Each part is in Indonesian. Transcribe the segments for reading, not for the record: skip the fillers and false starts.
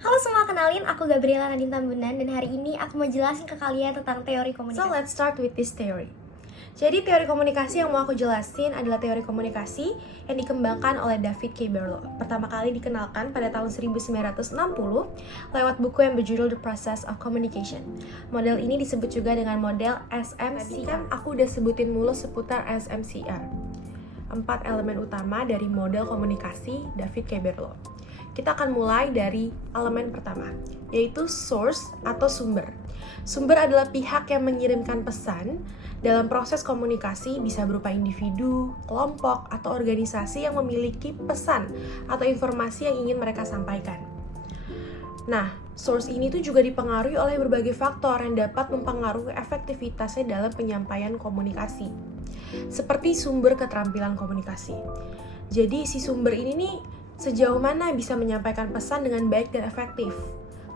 Halo semua, kenalin aku Gabriela Nadine Tambunan dan hari ini aku mau jelasin ke kalian tentang teori komunikasi. So let's start with this theory. Jadi teori komunikasi yang mau aku jelasin adalah teori komunikasi yang dikembangkan oleh David K. Berlow. Pertama kali dikenalkan pada tahun 1960 lewat buku yang berjudul The Process of Communication. Model ini disebut juga dengan model SMCR. Kan aku udah sebutin mulu seputar SMCR. 4 elemen utama dari model komunikasi David K. Berlow. Kita akan mulai dari elemen pertama, yaitu source atau sumber. Sumber adalah pihak yang mengirimkan pesan. Dalam proses komunikasi bisa berupa individu, kelompok, atau organisasi yang memiliki pesan atau informasi yang ingin mereka sampaikan. Nah, source ini tuh juga dipengaruhi oleh berbagai faktor yang dapat mempengaruhi efektivitasnya dalam penyampaian komunikasi. Seperti sumber keterampilan komunikasi. Jadi si sumber ini nih sejauh mana bisa menyampaikan pesan dengan baik dan efektif.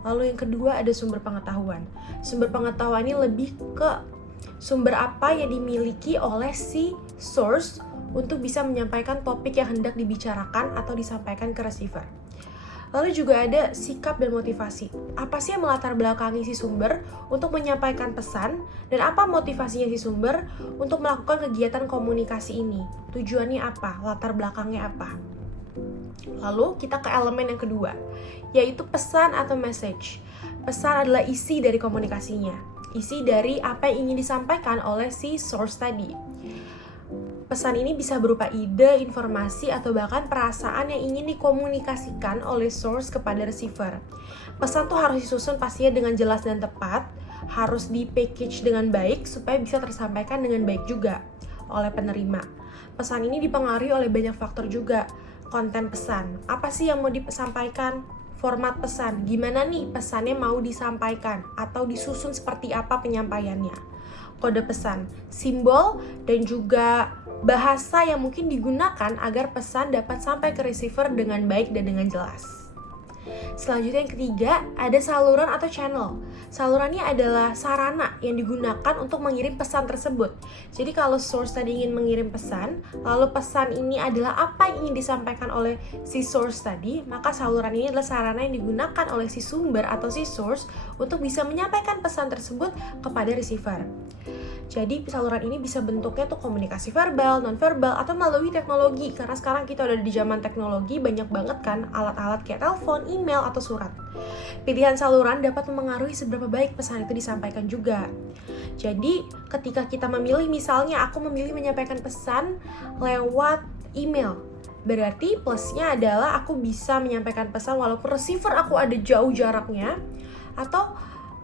Lalu yang kedua ada sumber pengetahuan. Sumber pengetahuan ini lebih ke sumber apa yang dimiliki oleh si source untuk bisa menyampaikan topik yang hendak dibicarakan atau disampaikan ke receiver. Lalu juga ada sikap dan motivasi. Apa sih yang melatar belakangi si sumber untuk menyampaikan pesan dan apa motivasinya si sumber untuk melakukan kegiatan komunikasi ini? Tujuannya apa? Latar belakangnya apa? Lalu kita ke elemen yang kedua, yaitu pesan atau message. Pesan adalah isi dari komunikasinya, isi dari apa yang ingin disampaikan oleh si source tadi. Pesan ini bisa berupa ide, informasi, atau bahkan perasaan yang ingin dikomunikasikan oleh source kepada receiver. Pesan tuh harus disusun pastinya dengan jelas dan tepat, harus di-package dengan baik supaya bisa tersampaikan dengan baik juga oleh penerima. Pesan ini dipengaruhi oleh banyak faktor juga. Konten pesan, apa sih yang mau disampaikan? Format pesan, gimana nih pesannya mau disampaikan atau disusun seperti apa penyampaiannya? Kode pesan, simbol dan juga bahasa yang mungkin digunakan agar pesan dapat sampai ke receiver dengan baik dan dengan jelas. Selanjutnya yang ketiga, ada saluran atau channel. Salurannya adalah sarana yang digunakan untuk mengirim pesan tersebut. Jadi kalau source tadi ingin mengirim pesan, lalu pesan ini adalah apa yang ingin disampaikan oleh si source tadi, maka saluran ini adalah sarana yang digunakan oleh si sumber atau si source untuk bisa menyampaikan pesan tersebut kepada receiver. Jadi saluran ini bisa bentuknya tuh komunikasi verbal, non-verbal, atau melalui teknologi. Karena sekarang kita udah di zaman teknologi, banyak banget kan alat-alat kayak telepon, email, atau surat. Pilihan saluran dapat memengaruhi seberapa baik pesan itu disampaikan juga. Jadi ketika kita memilih, misalnya aku memilih menyampaikan pesan lewat email, berarti plusnya adalah aku bisa menyampaikan pesan walaupun receiver aku ada jauh jaraknya. Atau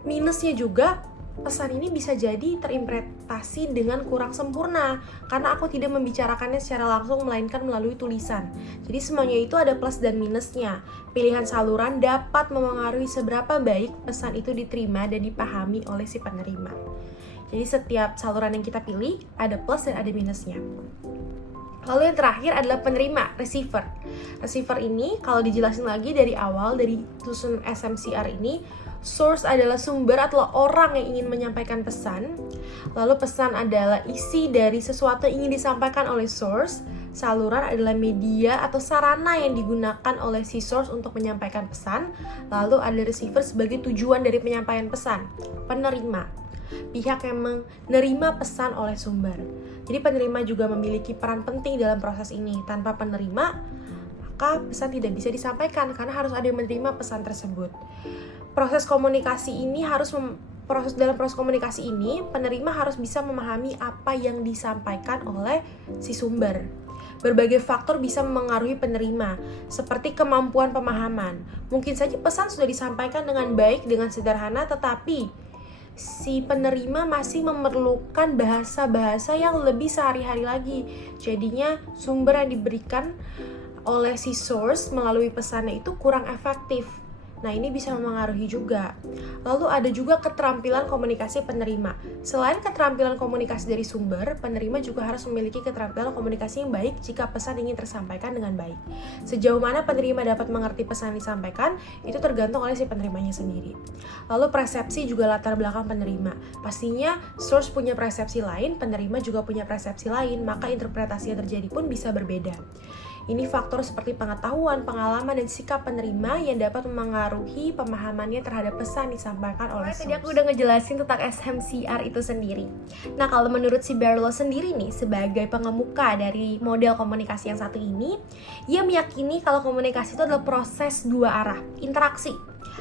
minusnya juga, pesan ini bisa jadi terinterpretasi dengan kurang sempurna karena aku tidak membicarakannya secara langsung melainkan melalui tulisan. Jadi semuanya itu ada plus dan minusnya. Pilihan saluran dapat memengaruhi seberapa baik pesan itu diterima dan dipahami oleh si penerima. Jadi setiap saluran yang kita pilih ada plus dan ada minusnya. Lalu yang terakhir adalah penerima, receiver. Receiver ini kalau dijelasin lagi dari awal, dari susun SMCR ini, source adalah sumber atau orang yang ingin menyampaikan pesan. Lalu pesan adalah isi dari sesuatu yang ingin disampaikan oleh source. Saluran adalah media atau sarana yang digunakan oleh si source untuk menyampaikan pesan. Lalu ada receiver sebagai tujuan dari penyampaian pesan. Penerima, pihak yang menerima pesan oleh sumber. Jadi penerima juga memiliki peran penting dalam proses ini. Tanpa penerima, maka pesan tidak bisa disampaikan karena harus ada yang menerima pesan tersebut. Proses komunikasi ini dalam proses komunikasi ini, penerima harus bisa memahami apa yang disampaikan oleh si sumber. Berbagai faktor bisa memengaruhi penerima, seperti kemampuan pemahaman. Mungkin saja pesan sudah disampaikan dengan baik, dengan sederhana, tetapi si penerima masih memerlukan bahasa-bahasa yang lebih sehari-hari lagi. Jadinya sumber yang diberikan oleh si source melalui pesannya itu kurang efektif. Nah, ini bisa memengaruhi juga. Lalu ada juga keterampilan komunikasi penerima. Selain keterampilan komunikasi dari sumber, penerima juga harus memiliki keterampilan komunikasi yang baik jika pesan ingin tersampaikan dengan baik. Sejauh mana penerima dapat mengerti pesan yang disampaikan, itu tergantung oleh si penerimanya sendiri. Lalu persepsi juga latar belakang penerima. Pastinya source punya persepsi lain, penerima juga punya persepsi lain, maka interpretasi yang terjadi pun bisa berbeda. Ini faktor seperti pengetahuan, pengalaman, dan sikap penerima yang dapat memengaruhi pemahamannya terhadap pesan disampaikan oleh source. Tadi aku udah ngejelasin tentang SMCR itu sendiri. Nah, kalau menurut si Berlo sendiri nih, sebagai pengemuka dari model komunikasi yang satu ini, ia meyakini kalau komunikasi itu adalah proses dua arah, interaksi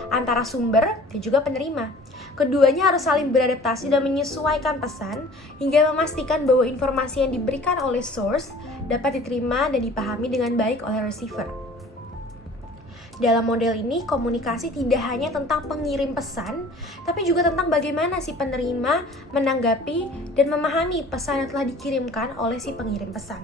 antara sumber dan juga penerima. Keduanya harus saling beradaptasi dan menyesuaikan pesan hingga memastikan bahwa informasi yang diberikan oleh source dapat diterima dan dipahami dengan baik oleh receiver. Dalam model ini, komunikasi tidak hanya tentang pengirim pesan, tapi juga tentang bagaimana si penerima menanggapi dan memahami pesan yang telah dikirimkan oleh si pengirim pesan.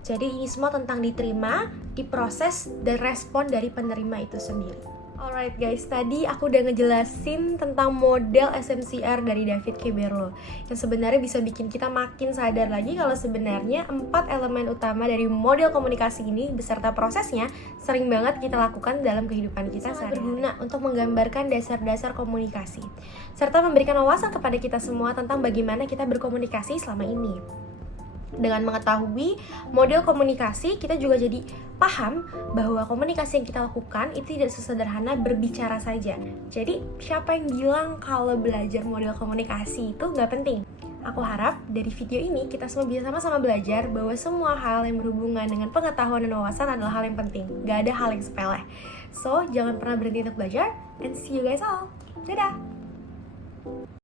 Jadi ini semua tentang diterima, diproses, dan respon dari penerima itu sendiri. Alright guys, tadi aku udah ngejelasin tentang model SMCR dari David K. Berlo yang sebenarnya bisa bikin kita makin sadar lagi kalau sebenarnya 4 elemen utama dari model komunikasi ini beserta prosesnya sering banget kita lakukan dalam kehidupan kita sehari-hari. Berguna untuk menggambarkan dasar-dasar komunikasi serta memberikan wawasan kepada kita semua tentang bagaimana kita berkomunikasi selama ini. Dengan mengetahui model komunikasi, kita juga jadi paham bahwa komunikasi yang kita lakukan itu tidak sesederhana berbicara saja. Jadi, siapa yang bilang kalau belajar model komunikasi itu nggak penting? Aku harap dari video ini kita semua bisa sama-sama belajar bahwa semua hal yang berhubungan dengan pengetahuan dan wawasan adalah hal yang penting. Nggak ada hal yang sepele. So, jangan pernah berhenti untuk belajar, and see you guys all. Dadah!